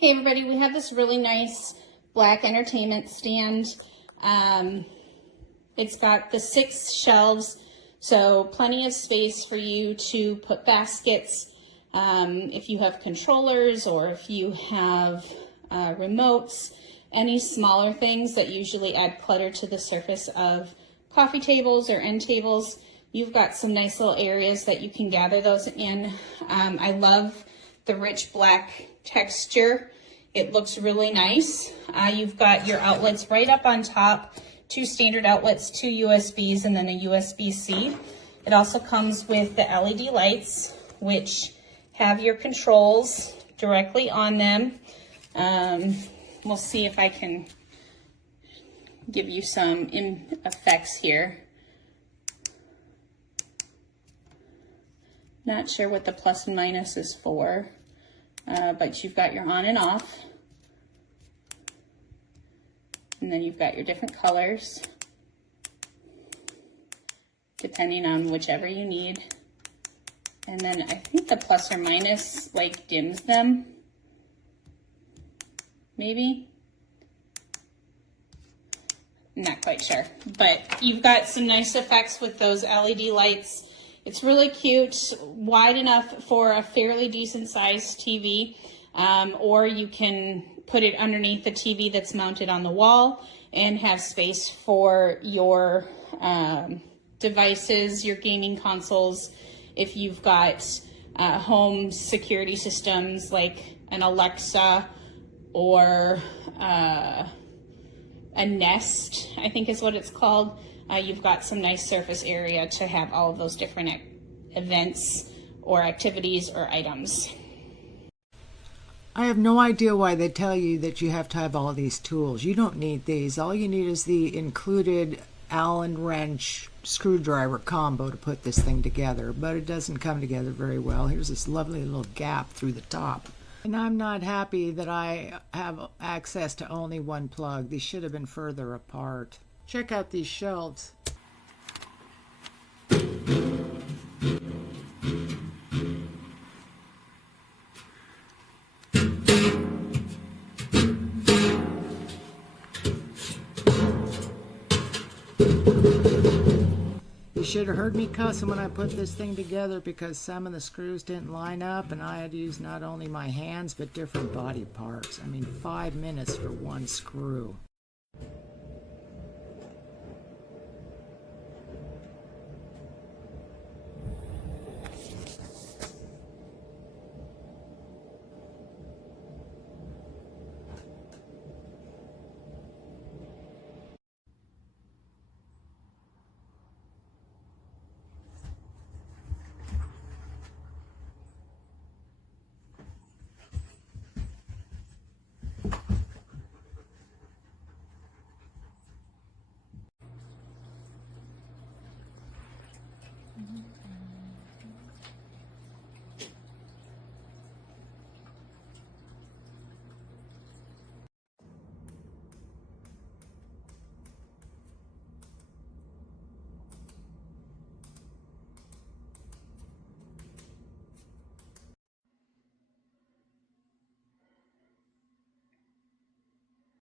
Hey everybody, we have this really nice black entertainment stand. It's got the 6 shelves, so plenty of space for you to put baskets. If you have controllers or if you have remotes, any smaller things that usually add clutter to the surface of coffee tables or end tables, you've got some nice little areas that you can gather those in. I love the rich black texture. It looks really nice. You've got your outlets right up on top, 2 standard outlets, 2 USBs, and then a USB-C. It also comes with the LED lights, which have your controls directly on them. We'll see if I can give you some effects here. Not sure what the plus and minus is for. But you've got your on and off, and then you've got your different colors depending on whichever you need, and then I think the plus or minus like dims them, maybe, not quite sure, but you've got some nice effects with those LED lights. It's really cute, wide enough for a fairly decent sized TV, or you can put it underneath the TV that's mounted on the wall and have space for your devices, your gaming consoles. If you've got home security systems like an Alexa or a Nest, I think is what it's called. You've got some nice surface area to have all of those different events or activities or items. I have no idea why they tell you that you have to have all these tools. You don't need these. All you need is the included Allen wrench screwdriver combo to put this thing together, but it doesn't come together very well. Here's this lovely little gap through the top. And I'm not happy that I have access to only one plug. These should have been further apart. Check out these shelves. You should have heard me cussing when I put this thing together because some of the screws didn't line up and I had to use not only my hands but different body parts. I mean, 5 minutes for one screw.